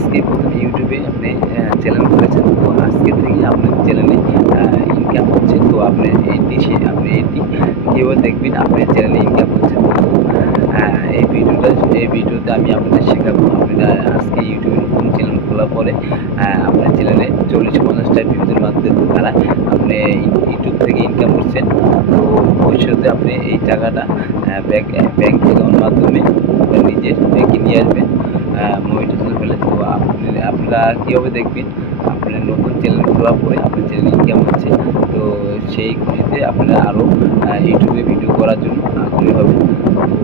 আজকে প্রথমে ইউটিউবে আপনি চ্যানেল খুলেছেন, তো আজকে থেকে আপনার চ্যানেলে ইনকাম হচ্ছে। তো আপনি এটি কীভাবে দেখবেন আপনার চ্যানেলে ইনকাম হচ্ছে। তো এই ভিডিওতে আমি আপনাদের শেখাবো। আপনারা আজকে ইউটিউবে নতুন চ্যানেল খোলার পরে আপনার চ্যানেলে 40-50টা ভিউজের মাধ্যমে দ্বারা আপনি ইউটিউব থেকে ইনকাম করছেন। তো ভবিষ্যতে আপনি এই টাকাটা ব্যাংক অ্যাকাউন্ট মাধ্যমে আপনার নিজের ব্যাংকে নিয়ে আসবেন মনিটাইজেশন হলে। তো আপনারা কীভাবে দেখবেন আপনার নতুন চ্যানেল খোলার পরে আপনার চ্যানেল ইনকাম হচ্ছে। তো সেই খুশিতে আপনারা আরও ইউটিউবে ভিডিও করার জন্য আগ্রহী হবেন।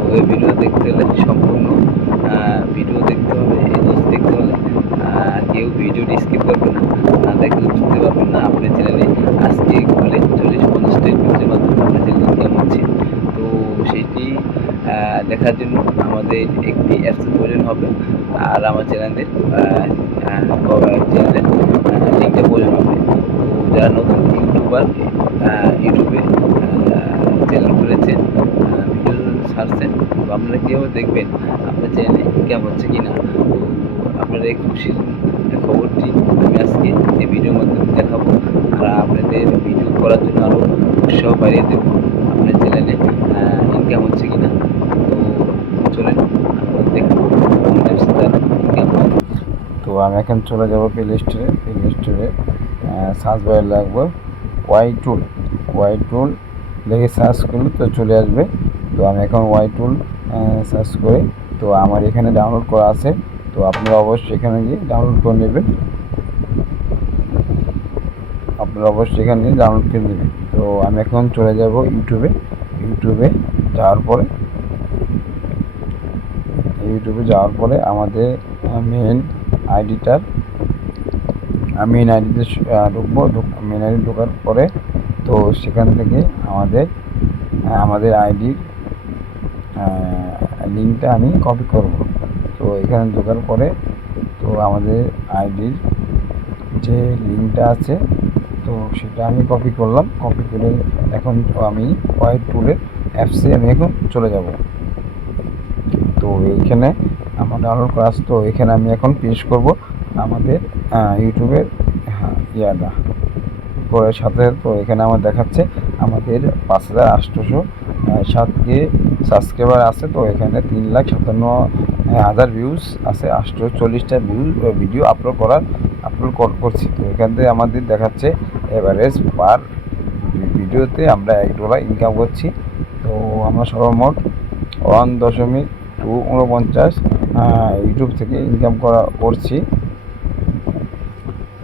তো এই ভিডিও দেখতে হলে সম্পূর্ণ ভিডিও দেখতে হবে। এই জিনিস দেখতে হলে কেউ ভিডিওটি স্কিপ করবে না দেখলে বুঝতে পারবেন না আপনার চ্যানেলে আজকে খুলে 40-50টা ভিউজের মাধ্যমে আপনার চ্যানেল ইনকাম হচ্ছে। তো সেইটি দেখার জন্য আমাদের একটি অ্যাপসের প্রয়োজন হবে, আর আমার চ্যানেলের লিঙ্কটা প্রয়োজন হবে। তো যারা নতুন ইউটিউবার ইউটিউবে চ্যানেল খুলেছেন, ভিডিও ছাড়ছেন, তো আপনারা কীভাবে দেখবেন আপনার চ্যানেলে ইনকাম হচ্ছে কি না। তো আপনারা এই খুশির খবরটি আমি আজকে এই ভিডিওর মাধ্যমে দেখাবো, আর আপনাদের ভিডিও করার জন্য আরও উৎসাহ বাড়িয়ে দেবো আপনার চ্যানেলে ইনকাম হচ্ছে কি না। তো চলেন দেখাবো কোন অ্যাপস দ্বারা ইনকাম হয়। তো আমি এখন চলে যাব প্লে স্টোরে সার্চ বারে লাগবো ওয়াই টুল লিখে সার্চ করলে তো চলে আসবে। তো আমি এখন ওয়াই টুল সার্চ করে, তো আমার এখানে ডাউনলোড করা আছে। তো আপনারা অবশ্যই এখানে গিয়ে ডাউনলোড করে নেবেন। তো আমি এখন চলে যাব ইউটিউবে যাওয়ার পরে আমাদের মেন আইডিতে ঢুকবো। মেন আইডি ঢোকার পরে তো সেখান থেকে আমাদের আইডির লিঙ্কটা আমি কপি করব। তো এখানে ঢোকার পরে তো আমাদের আইডির যে লিঙ্কটা আছে তো সেটা আমি কপি করলাম। কপি করে এখন আমি ওয়াই টুলের অ্যাপসে আমি এখন চলে যাব। তো এইখানে আমার ডাউনলোড করা আছে। তো এখানে আমি এখন পেস্ট করব আমাদের ইউটিউবের ইয়াটা পরে সাথে। তো এখানে আমার দেখাচ্ছে আমাদের 5807 সাবস্ক্রাইবার আছে। তো এখানে 3,57,000 ভিউজ আছে, 840টা ভিডিও আপলোড করছি। তো এখান থেকে আমাদের দেখাচ্ছে এভারেজ পার ভিডিওতে আমরা $1 ইনকাম করছি। তো আমরা সর্বমোট 1.249 ইউটিউব থেকে ইনকাম করছি।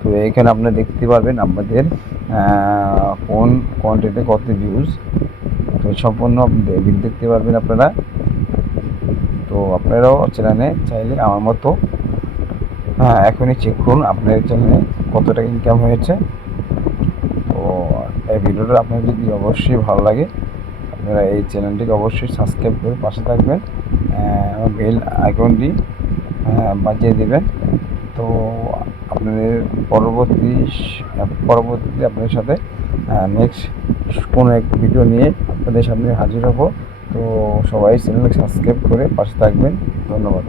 তো এখানে আপনারা দেখতে পারবেন আমাদের কোন কন্টেন্টে কত ভিউজ, তো সম্পূর্ণ দেখতে পারবেন আপনারা। তো আপনারাও চ্যানেলে চাইলে আমার মতো এখনই চেক করুন আপনার চ্যানেলে কত টাকা ইনকাম হয়েছে। তো এই ভিডিওটা আপনার যদি অবশ্যই ভালো লাগে আপনারা এই চ্যানেলটিকে অবশ্যই সাবস্ক্রাইব করে পাশে থাকবেন, বেল আইকনটি বাজিয়ে দেবেন। তো আপনাদের পরবর্তীতে আপনাদের সাথে নেক্সট কোনো এক ভিডিও নিয়ে আপনাদের সামনে হাজির হব। তো সবাই চ্যানেলকে সাবস্ক্রাইব করে পাশে থাকবেন। ধন্যবাদ।